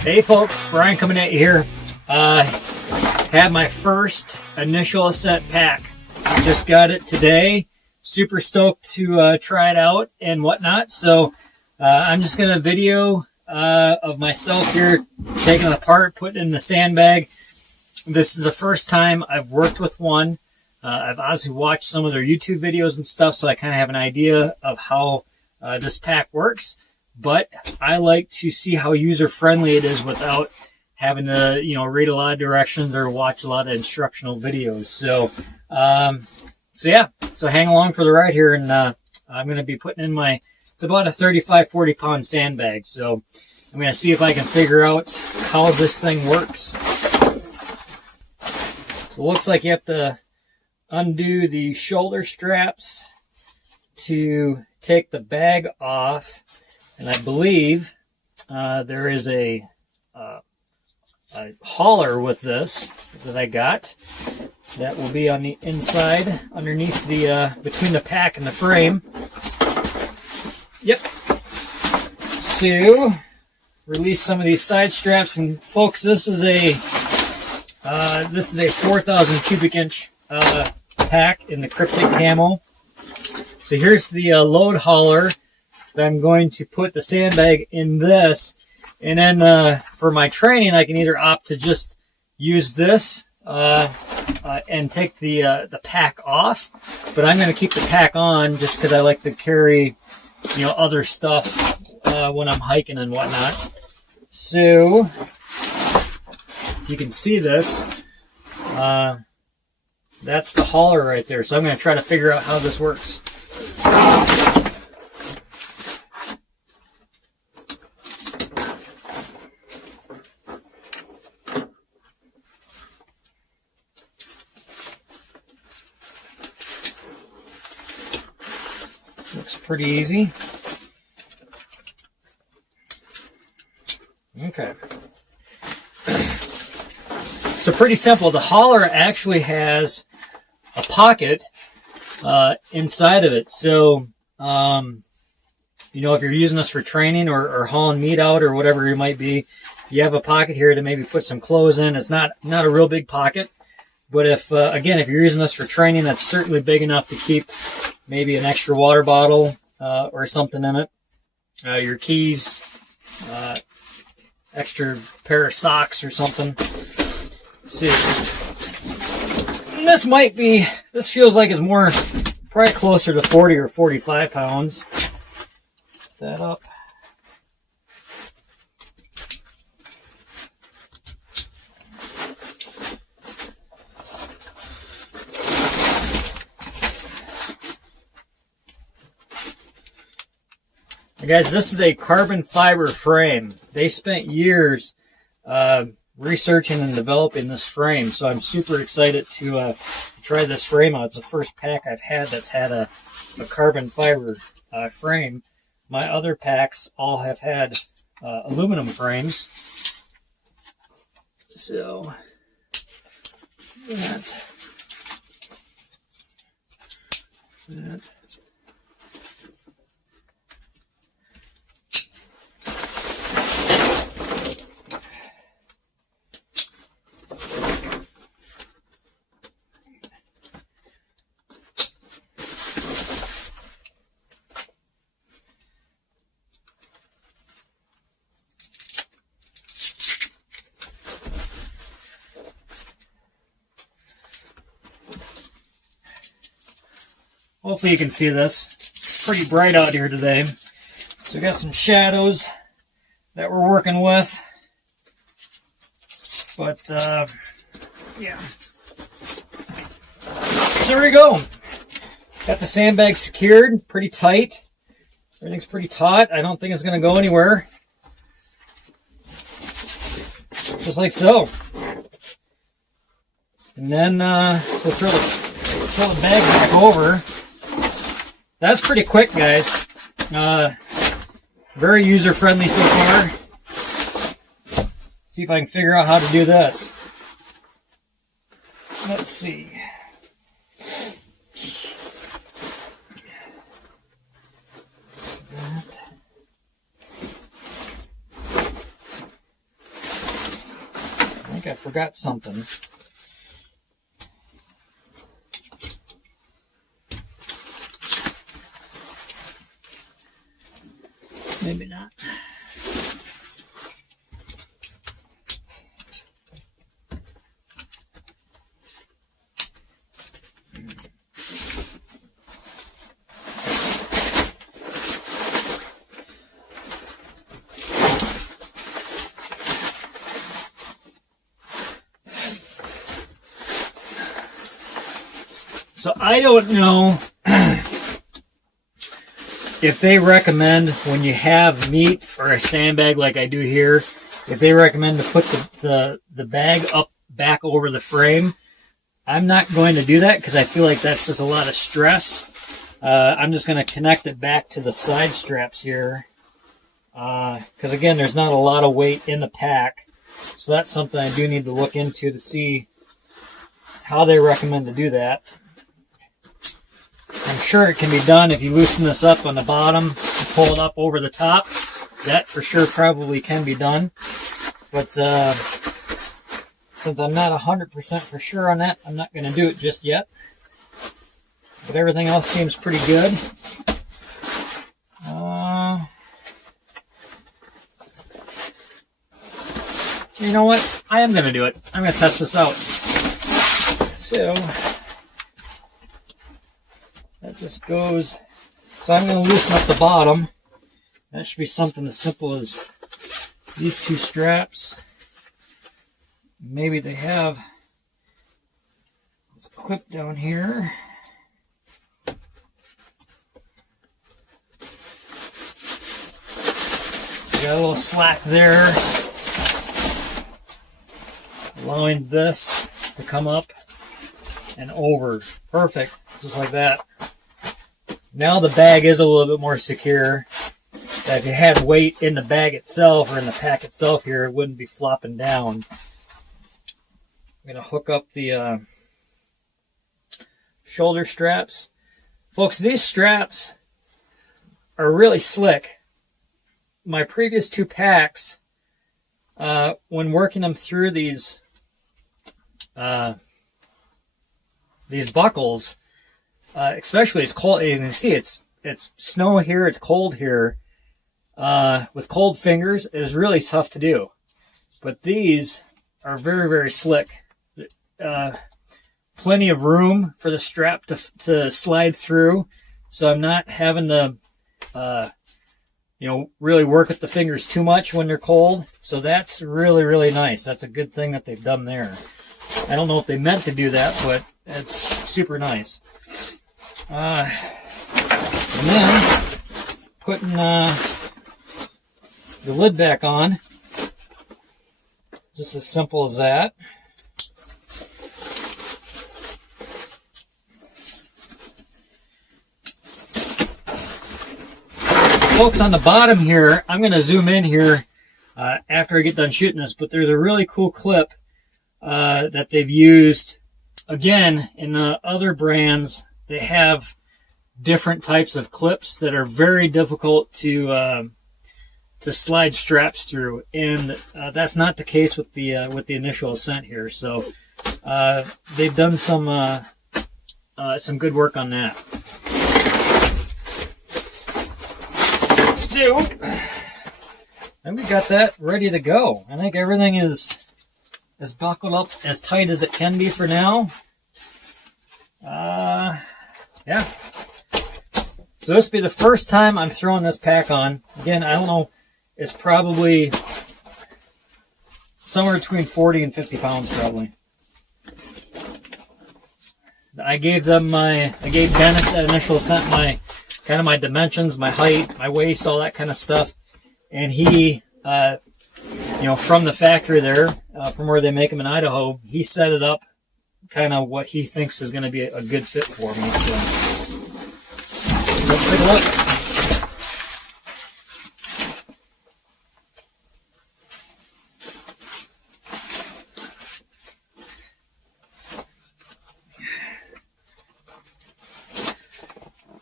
Hey folks, Brian coming at you here. Had my first Initial Ascent pack. Just got it today. Super stoked to try it out and whatnot. So I'm just going to video of myself here taking it apart, putting it in the sandbag. This is the first time I've worked with one. I've obviously watched some of their YouTube videos and stuff, so I kind of have an idea of how this pack works. But I like to see how user-friendly it is without having to, read a lot of directions or watch a lot of instructional videos. So hang along for the ride here, and I'm going to be putting in it's about a 35, 40-pound sandbag. So I'm going to see if I can figure out how this thing works. So it looks like you have to undo the shoulder straps to take the bag off. And I believe there is a hauler with this that I got that will be on the inside, underneath between the pack and the frame. Yep. So release some of these side straps, and folks, this is a 4,000 cubic inch pack in the cryptic camo. So here's the load hauler. I'm going to put the sandbag in this, and then for my training I can either opt to just use this and take the pack off, but I'm going to keep the pack on just because I like to carry other stuff when I'm hiking and whatnot. So you can see this, that's the hauler right there. So I'm going to try to figure out how this works. Looks pretty easy. Okay. So pretty simple. The hauler actually has a pocket inside of it. So, if you're using this for training or hauling meat out or whatever it might be, you have a pocket here to maybe put some clothes in. It's not a real big pocket. But if you're using this for training, that's certainly big enough to keep maybe an extra water bottle or something in it, your keys, extra pair of socks or something. So this feels like it's more, probably closer to 40 or 45 pounds. Put that up. Guys, this is a carbon fiber frame. They spent years researching and developing this frame, so I'm super excited to try this frame out. It's the first pack I've had that's had a carbon fiber frame. My other packs all have had aluminum frames. So that. Hopefully you can see this. It's pretty bright out here today. So we got some shadows that we're working with. But, yeah. So there we go. Got the sandbag secured, pretty tight. Everything's pretty taut. I don't think it's going to go anywhere. Just like so. And then we'll throw the bag back over. That's pretty quick, guys. Very user-friendly so far. See if I can figure out how to do this. Let's see. forgot something. Maybe not. So I don't know if they recommend when you have meat or a sandbag like I do here, if they recommend to put the bag up back over the frame. I'm not going to do that because I feel like that's just a lot of stress. I'm just going to connect it back to the side straps here because again, there's not a lot of weight in the pack. So that's something I do need to look into to see how they recommend to do that. I'm sure it can be done if you loosen this up on the bottom and pull it up over the top. That for sure probably can be done. But since I'm not 100% for sure on that, I'm not going to do it just yet. But everything else seems pretty good. You know what? I am going to do it. I'm going to test this out. So that just goes. So I'm going to loosen up the bottom. That should be something as simple as these two straps. Maybe they have this clip down here. So got a little slack there, allowing this to come up and over. Perfect, just like that. Now the bag is a little bit more secure. If you had weight in the bag itself or in the pack itself here, it wouldn't be flopping down. I'm going to hook up the shoulder straps. Folks, these straps are really slick. My previous two packs, when working them through these buckles, especially it's cold. You can see it's snow here, it's cold here. With cold fingers, it is really tough to do. But these are very, very slick. Plenty of room for the strap to slide through, so I'm not having to really work with the fingers too much when they're cold. So that's really, really nice. That's a good thing that they've done there. I don't know if they meant to do that, but it's super nice. And then putting the lid back on, just as simple as that. Folks, on the bottom here, I'm going to zoom in here after I get done shooting this, but there's a really cool clip that they've used. Again, in other brands, they have different types of clips that are very difficult to slide straps through, and that's not the case with the Initial Ascent here. So they've done some good work on that. So, and we got that ready to go. I think everything is buckled up as tight as it can be for now. Yeah. So this will be the first time I'm throwing this pack on. Again, I don't know. It's probably somewhere between 40 and 50 pounds, probably. I gave Dennis at Initial Ascent my dimensions, my height, my waist, all that kind of stuff. And he, from the factory there, from where they make them in Idaho, he set it up kind of what he thinks is going to be a good fit for me. So let's take a look.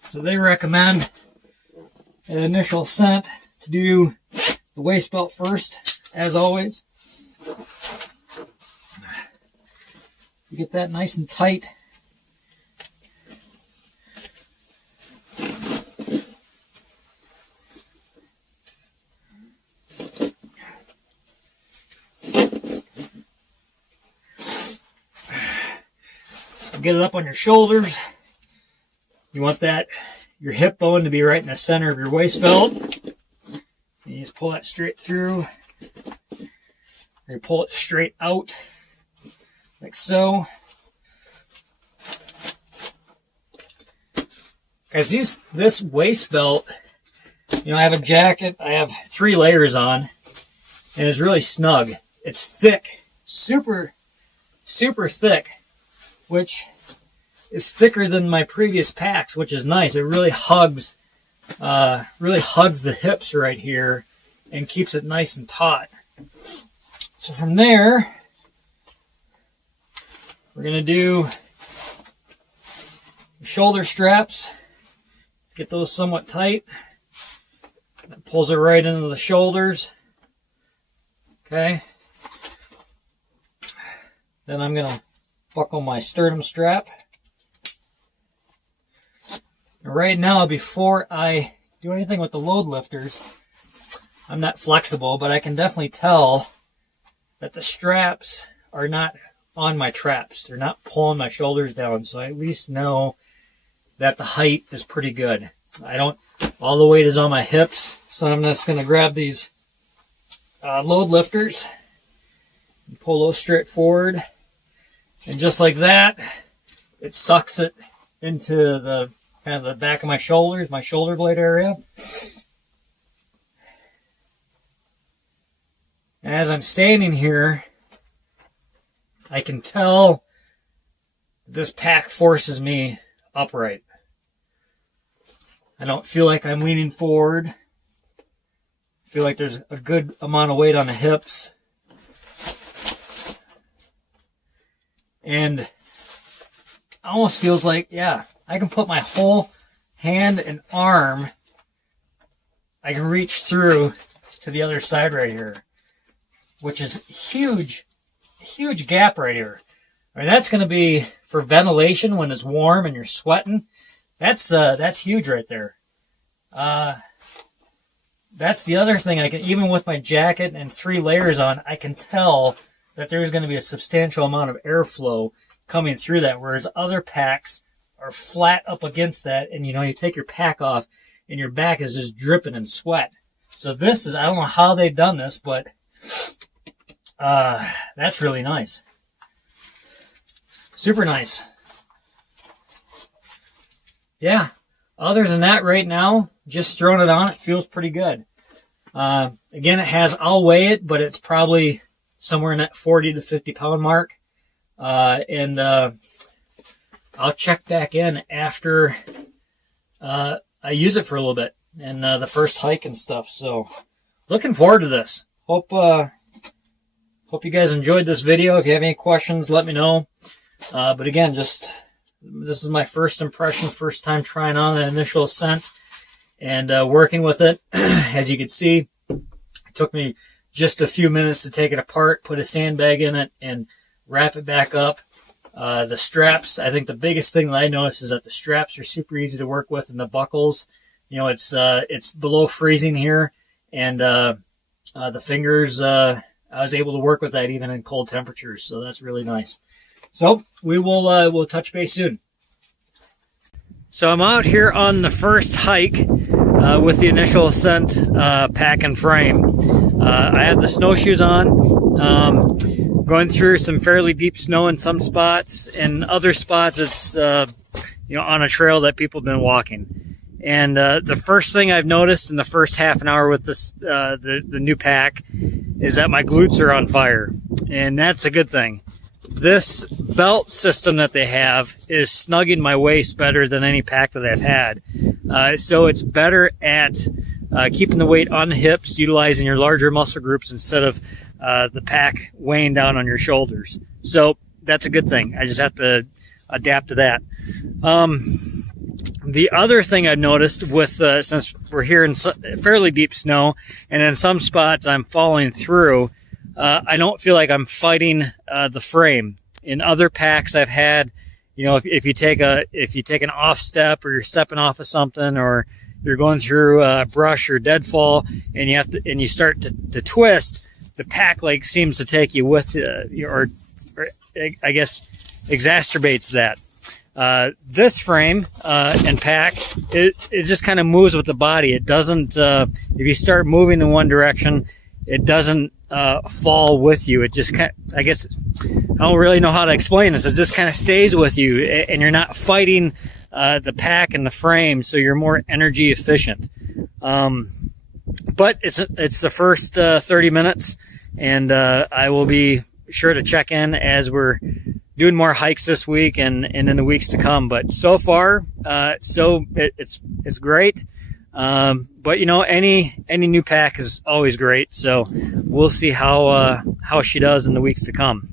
So they recommend an Initial Ascent to do the waist belt first, as always. get that nice and tight. So get it up on your shoulders. You want your hip bone to be right in the center of your waist belt. And you just pull that straight through. Or you pull it straight out, like so. Guys, this waist belt, I have a jacket, I have 3 layers on, and it's really snug. It's thick, super, super thick, which is thicker than my previous packs, which is nice. It really hugs the hips right here and keeps it nice and taut. So from there, we're going to do shoulder straps. Let's get those somewhat tight. That pulls it right into the shoulders. Okay. Then I'm going to buckle my sternum strap. And right now, before I do anything with the load lifters, I'm not flexible, but I can definitely tell that the straps are not on my traps. They're not pulling my shoulders down, so I at least know that the height is pretty good. All the weight is on my hips, so I'm just going to grab these load lifters and pull those straight forward. And just like that, it sucks it into the kind of the back of my shoulders, my shoulder blade area. And as I'm standing here, I can tell this pack forces me upright. I don't feel like I'm leaning forward. I feel like there's a good amount of weight on the hips. And it almost feels like, yeah, I can put my whole hand and arm, I can reach through to the other side right here, which is huge gap right here. I mean, that's going to be for ventilation when it's warm and you're sweating. That's huge right there. That's the other thing. I can, even with my jacket and 3 layers on, I can tell that there's going to be a substantial amount of airflow coming through that, whereas other packs are flat up against that, and you take your pack off and your back is just dripping in sweat. So this is, I don't know how they've done this, but that's really nice. Super nice. Yeah. Other than that, right now, just throwing it on, it feels pretty good. Again, I'll weigh it, but it's probably somewhere in that 40 to 50 pound mark. And I'll check back in after I use it for a little bit and the first hike and stuff. So looking forward to this. Hope you guys enjoyed this video. If you have any questions, let me know. But again, this is my first impression, first time trying on the Initial Ascent and working with it. As you can see, it took me just a few minutes to take it apart, put a sandbag in it, and wrap it back up. The straps, I think the biggest thing that I noticed is that the straps are super easy to work with, and the buckles, it's below freezing here, and the fingers, I was able to work with that even in cold temperatures, so that's really nice. So we'll touch base soon. So I'm out here on the first hike with the Initial Ascent pack and frame. I have the snowshoes on, going through some fairly deep snow in some spots, and other spots it's on a trail that people have been walking. And the first thing I've noticed in the first half an hour with this the new pack is that my glutes are on fire, and that's a good thing. This belt system that they have is snugging my waist better than any pack that I've had. So it's better at keeping the weight on the hips, utilizing your larger muscle groups instead of the pack weighing down on your shoulders. So that's a good thing. I just have to adapt to that. The other thing I've noticed with, since we're here in fairly deep snow, and in some spots I'm falling through, I don't feel like I'm fighting the frame. In other packs I've had, you know, if you take an off step, or you're stepping off of something, or you're going through brush or deadfall, and you start to twist, the pack like seems to take you with you, or I guess exacerbates that. This frame and pack, it just kind of moves with the body. It doesn't, if you start moving in one direction, it doesn't fall with you. It just kind of, I guess, I don't really know how to explain this. It just kind of stays with you, and you're not fighting the pack and the frame, so you're more energy efficient. But it's the first 30 minutes, and I will be sure to check in as we're doing more hikes this week and in the weeks to come. But so far, it's great. But you know, any new pack is always great. So we'll see how she does in the weeks to come.